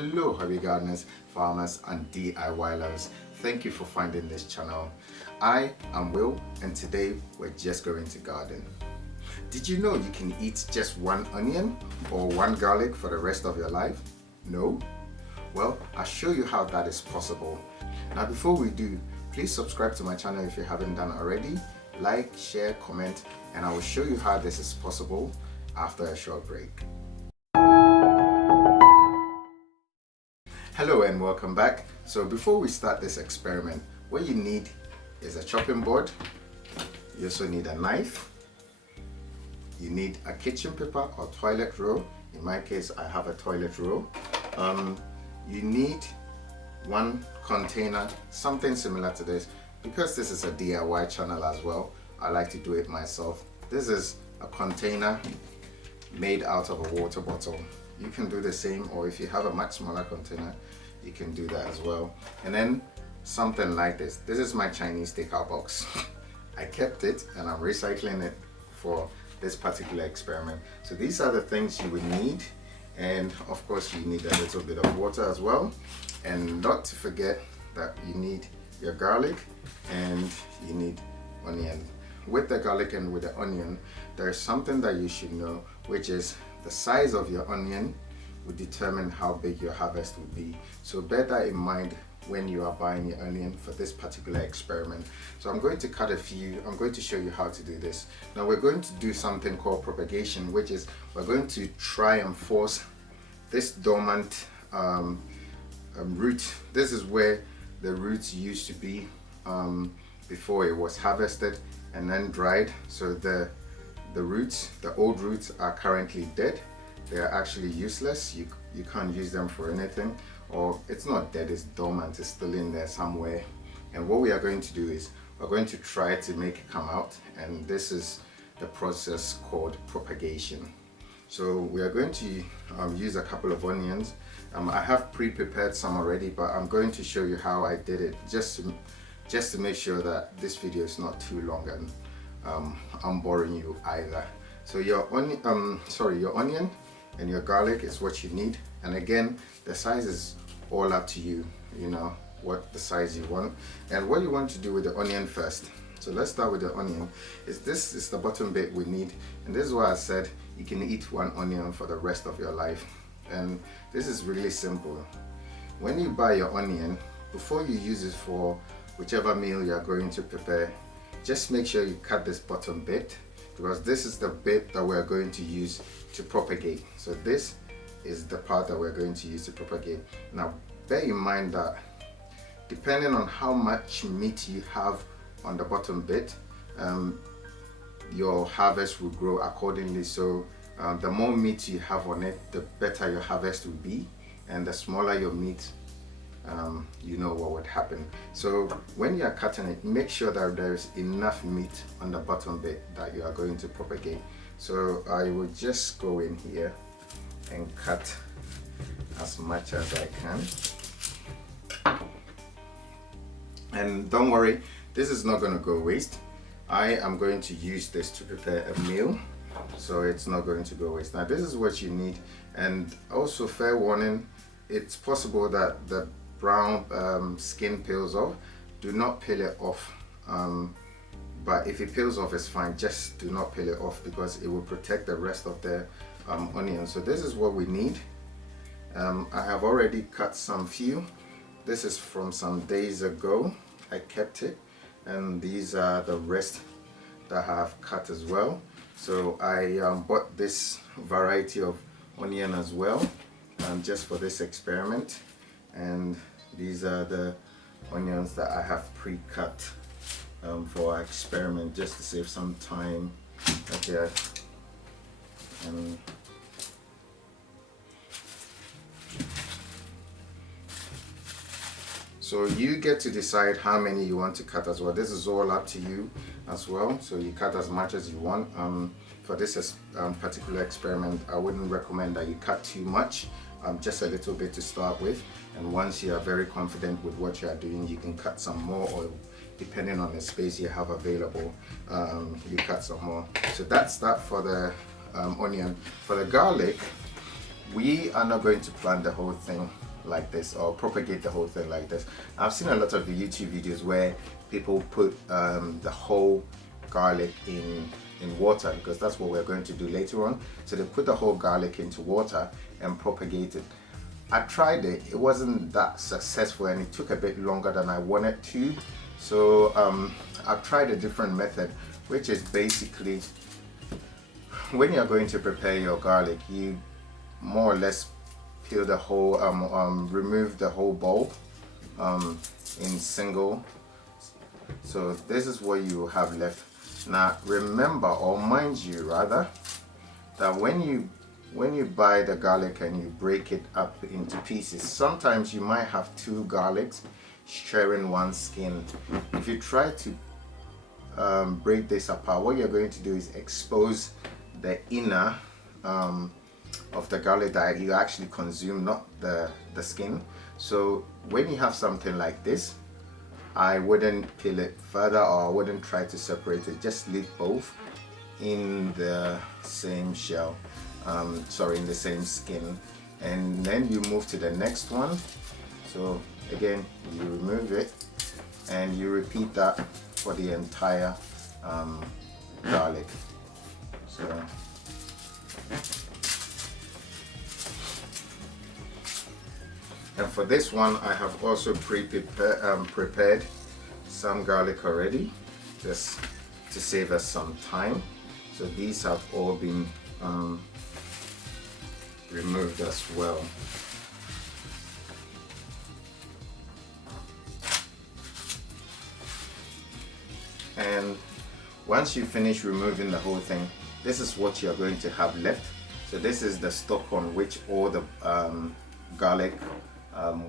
Hello hobby gardeners, farmers and DIY lovers. Thank you for finding this channel. I am Will and today we're just going to garden. Did you know you can eat just one onion or one garlic for the rest of your life? No? Well, I'll show you how that is possible. Now before we do, please subscribe to my channel if you haven't done already. Like, share, comment, and I will show you how this is possible after a short break. Hello and welcome back. So before we start this experiment, what you need is a chopping board. You also need a knife. You need a kitchen paper or toilet roll. In my case, I have a toilet roll. You need one container, something similar to this. Because this is a DIY channel as well, I like to do it myself. This is a container made out of a water bottle. You can do the same, or if you have a much smaller container, you can do that as well. And then something like this. This is my Chinese takeout box. I kept it and I'm recycling it for this particular experiment. So these are the things you would need. And of course you need a little bit of water as well. And not to forget that you need your garlic and you need onion. With the garlic and with the onion, there's something that you should know, which is the size of your onion will determine how big your harvest will be. So bear that in mind when you are buying your onion for this particular experiment. So I'm going to cut a few. I'm going to show you how to do this. Now we're going to do something called propagation, which is we're going to try and force this dormant root. This is where the roots used to be before it was harvested and then dried. So the roots, the old roots, are currently dead. They are actually useless. You can't use them for anything, or it's not dead, it's dormant, it's still in there somewhere. And what we are going to do is we're going to try to make it come out, and this is the process called propagation. So we are going to use a couple of onions. I have pre-prepared some already, but I'm going to show you how I did it just to make sure that this video is not too long and I'm boring you either. So your onion and your garlic is what you need, and again the size is all up to you. You know what the size you want. And what you want to do with the onion first, so let's start with the onion. This is the bottom bit we need, and this is why I said you can eat one onion for the rest of your life. And this is really simple. When you buy your onion, before you use it for whichever meal you are going to prepare, just make sure you cut this bottom bit, because this is the bit that we're going to use to propagate. So this is the part that we're going to use to propagate. Now bear in mind that depending on how much meat you have on the bottom bit, your harvest will grow accordingly. So the more meat you have on it, the better your harvest will be, and the smaller your meat, you know what would happen. So when you are cutting it, make sure that there is enough meat on the bottom bit that you are going to propagate. So I will just go in here and cut as much as I can. And don't worry, this is not going to go waste. I am going to use this to prepare a meal, so it's not going to go waste. Now this is what you need, and also fair warning, it's possible that the brown skin peels off. Do not peel it off, but if it peels off, it's fine. Just do not peel it off, because it will protect the rest of the onion. So this is what we need. I have already cut some few. This is from some days ago. I kept it, and these are the rest that I have cut as well. So I bought this variety of onion as well, just for this experiment. And these are the onions that I have pre-cut for our experiment, just to save some time. Okay. So you get to decide how many you want to cut as well. This is all up to you as well. So you cut as much as you want. For this particular experiment, I wouldn't recommend that you cut too much. Just a little bit to start with, and once you are very confident with what you are doing, you can cut some more, or depending on the space you have available, you cut some more. So that's that for the onion. For the garlic, we are not going to plant the whole thing like this or propagate the whole thing like this. I've seen a lot of the YouTube videos where people put the whole garlic in water, because that's what we're going to do later on. So they put the whole garlic into water and propagate it. I tried it, it wasn't that successful, and it took a bit longer than I wanted to. So I've tried a different method, which is basically when you're going to prepare your garlic, you more or less peel the whole, remove the whole bulb in single. So this is what you have left. Now remember, or mind you rather, that when you buy the garlic and you break it up into pieces, sometimes you might have two garlics sharing one skin. If you try to break this apart, what you're going to do is expose the inner of the garlic that you actually consume, not the skin. So when you have something like this, I wouldn't peel it further, or I wouldn't try to separate it. Just leave both in the same shell, in the same skin, and then you move to the next one. So again, you remove it and you repeat that for the entire garlic. So and for this one, I have also prepared some garlic already, just to save us some time. So these have all been removed as well. And once you finish removing the whole thing, this is what you're going to have left. So this is the stock on which all the garlic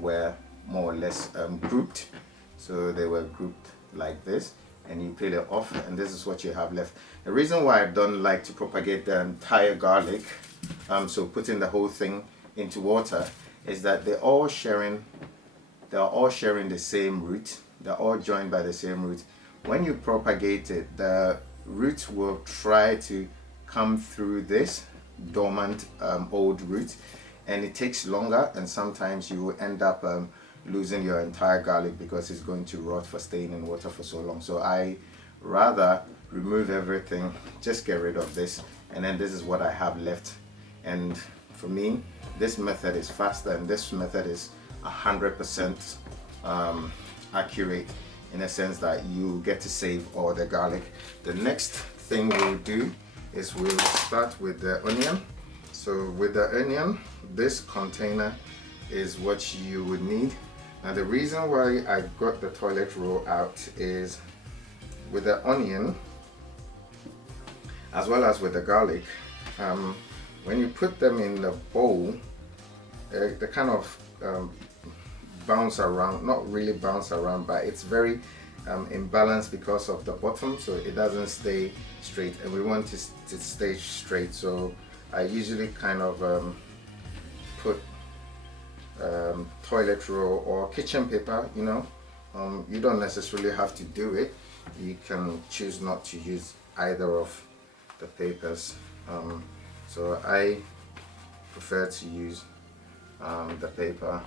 were more or less grouped. So they were grouped like this, and you peel it off, and this is what you have left. The reason why I don't like to propagate the entire garlic, so putting the whole thing into water, is that they're all sharing the same root. They're all joined by the same root. When you propagate it, the roots will try to come through this dormant old root, and it takes longer, and sometimes you will end up losing your entire garlic because it's going to rot for staying in water for so long. So I rather remove everything, just get rid of this, and then this is what I have left. And for me, this method is faster, and this method is 100% accurate, in a sense that you get to save all the garlic. The next thing we'll do is we'll start with the onion. So with the onion, this container is what you would need. Now the reason why I got the toilet roll out is with the onion, as well as with the garlic, when you put them in the bowl, they kind of bounce around, not really bounce around, but it's very imbalanced because of the bottom, so it doesn't stay straight, and we want it to stay straight. So I usually kind of put toilet roll or kitchen paper, you know. You don't necessarily have to do it. You can choose not to use either of the papers. So I prefer to use the paper.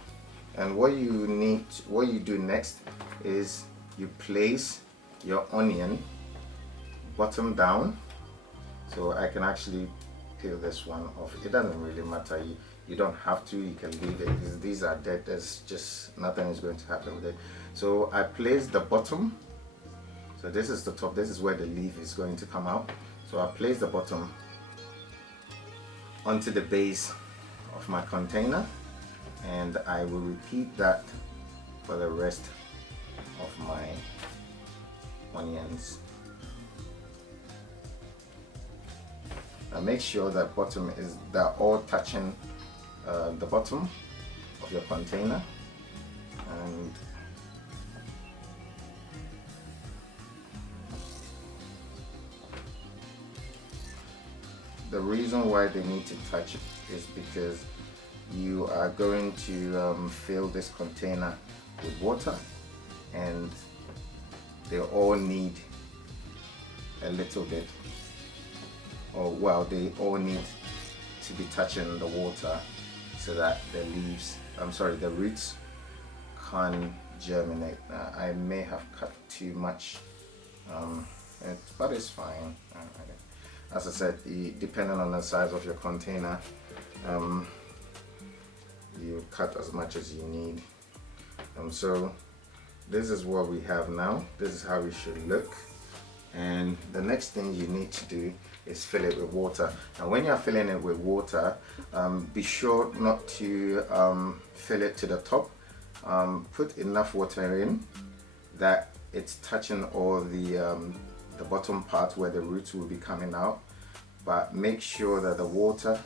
And what you do next is you place your onion bottom down. So I can actually peel this one off. It doesn't really matter. You don't have to. You can leave it because these are dead. There's just nothing is going to happen with it. So I place the bottom. So this is the top. This is where the leaf is going to come out. So I place the bottom onto the base of my container, and I will repeat that for the rest of my onions. Now make sure that they're all touching the bottom of your container, and the reason why they need to touch it is because you are going to fill this container with water, and they all need a little bit, or well, they all need to be touching the water so that the leaves, the roots can germinate. I may have cut too much, but it's fine. As I said, depending on the size of your container, you cut as much as you need. So this is what we have now. This is how it should look. And the next thing you need to do is fill it with water. And when you're filling it with water, be sure not to fill it to the top. Put enough water in that it's touching all the bottom part where the roots will be coming out, but make sure that the water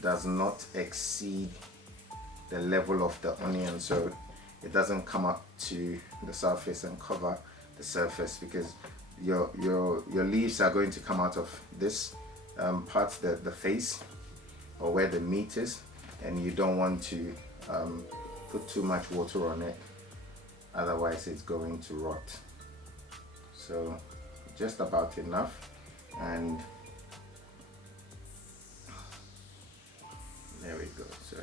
does not exceed the level of the onion, so it doesn't come up to the surface and cover the surface, because your leaves are going to come out of this part, the face, or where the meat is, and you don't want to put too much water on it, otherwise it's going to rot. So just about enough, and there we go. So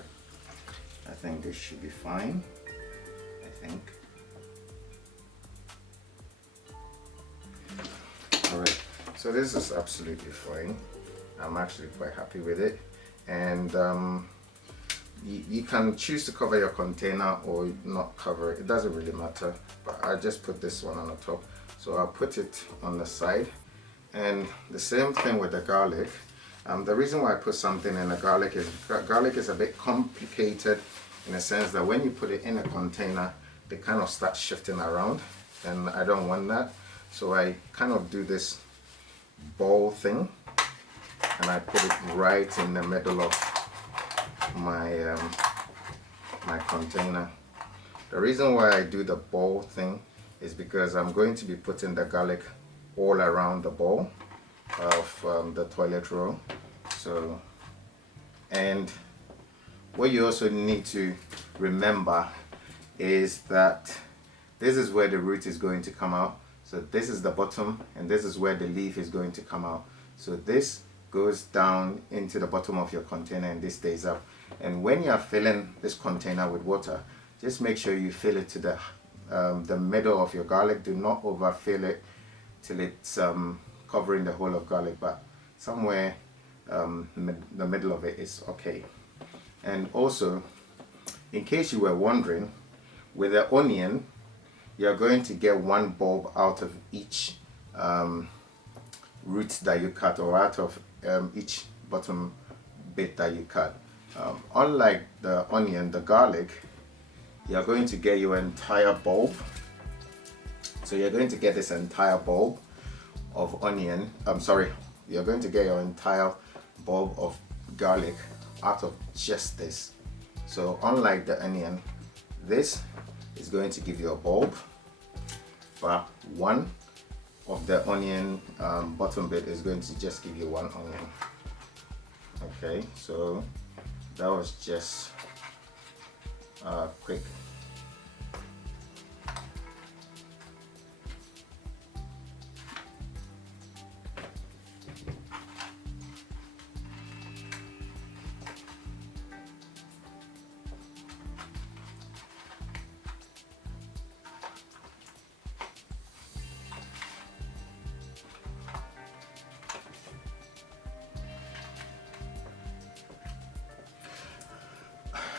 I think this should be fine. I think. Alright, so this is absolutely fine. I'm actually quite happy with it, and you can choose to cover your container or not cover it. It doesn't really matter, but I just put this one on the top, so I'll put it on the side. And the same thing with the garlic. The reason why I put something in the garlic is a bit complicated, in a sense that when you put it in a container, they kind of start shifting around, and I don't want that. So I kind of do this ball thing, and I put it right in the middle of my my container. The reason why I do the ball thing is because I'm going to be putting the garlic all around the bowl of the toilet roll. So, and what you also need to remember is that this is where the root is going to come out. So this is the bottom, and this is where the leaf is going to come out. So this goes down into the bottom of your container, and this stays up. And when you are filling this container with water, just make sure you fill it to the middle of your garlic. Do not overfill it till it's covering the whole of garlic, but somewhere the middle of it is okay. And also, in case you were wondering, with the onion, you're going to get one bulb out of each root that you cut, or out of each bottom bit that you cut. Unlike the onion, the garlic, you're going to get your entire bulb. So you're going to get this entire bulb of onion, you're going to get your entire bulb of garlic out of just this. So unlike the onion, this is going to give you a bulb, but one of the onion bottom bit is going to just give you one onion. Okay, so that was just quick.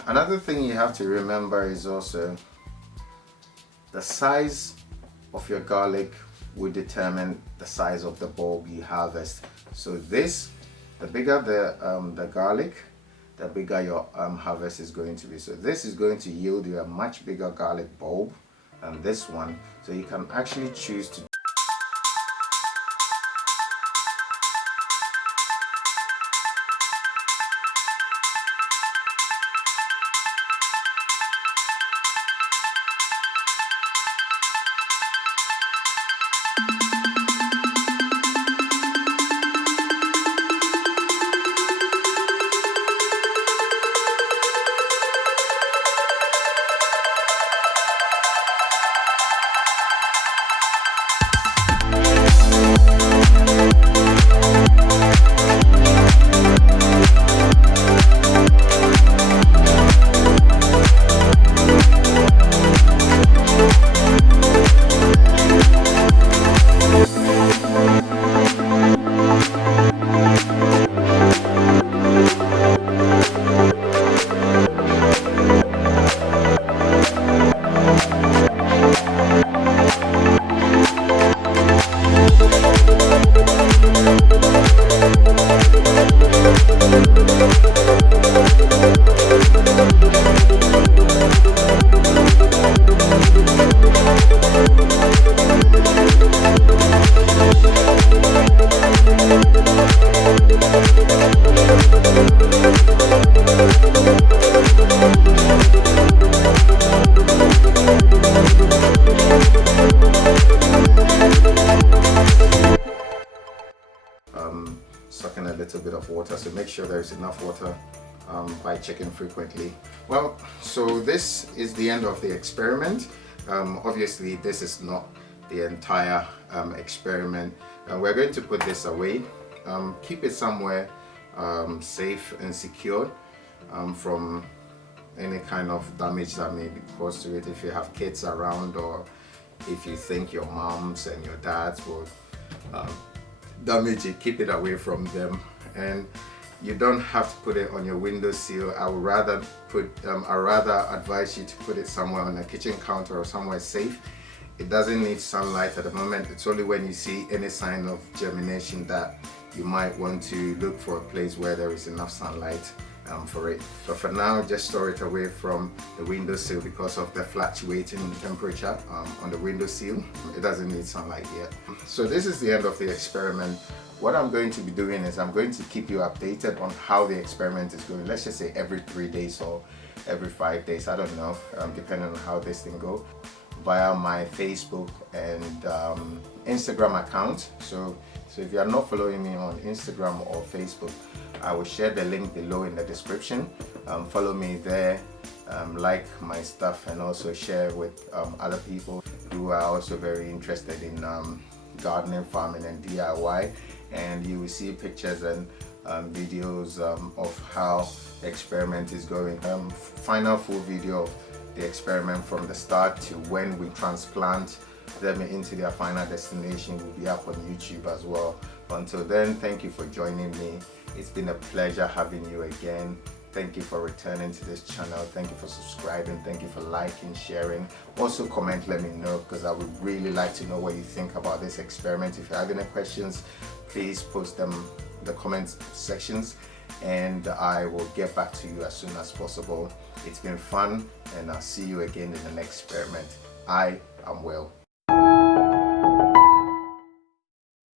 Another thing you have to remember is also the size of your garlic will determine the size of the bulb you harvest. So this, the bigger the garlic, the bigger your harvest is going to be. So this is going to yield you a much bigger garlic bulb than this one. So you can actually choose to enough water by checking frequently. Well, so this is the end of the experiment. Obviously this is not the entire experiment. We're going to put this away, keep it somewhere safe and secure from any kind of damage that may be caused to it. If you have kids around, or if you think your moms and your dads will damage it, keep it away from them. And you don't have to put it on your windowsill. I would rather advise you to put it somewhere on a kitchen counter or somewhere safe. It doesn't need sunlight at the moment. It's only when you see any sign of germination that you might want to look for a place where there is enough sunlight for it. But for now, just store it away from the windowsill because of the fluctuating temperature on the windowsill. It doesn't need sunlight yet. So this is the end of the experiment. What I'm going to be doing is I'm going to keep you updated on how the experiment is going. Let's just say every 3 days or every 5 days, I don't know, depending on how this thing goes, via my Facebook and Instagram account. So if you are not following me on Instagram or Facebook, I will share the link below in the description. Follow me there, like my stuff, and also share with other people who are also very interested in gardening, farming and DIY. And you will see pictures and videos of how the experiment is going. Final full video of the experiment from the start to when we transplant them into their final destination will be up on YouTube as well. Until then, thank you for joining me. It's been a pleasure having you again. Thank you for returning to this channel. Thank you for subscribing. Thank you for liking, sharing. Also comment, let me know, because I would really like to know what you think about this experiment. If you have any questions, please post them in the comment sections and I will get back to you as soon as possible. It's been fun, and I'll see you again in the next experiment. I am well.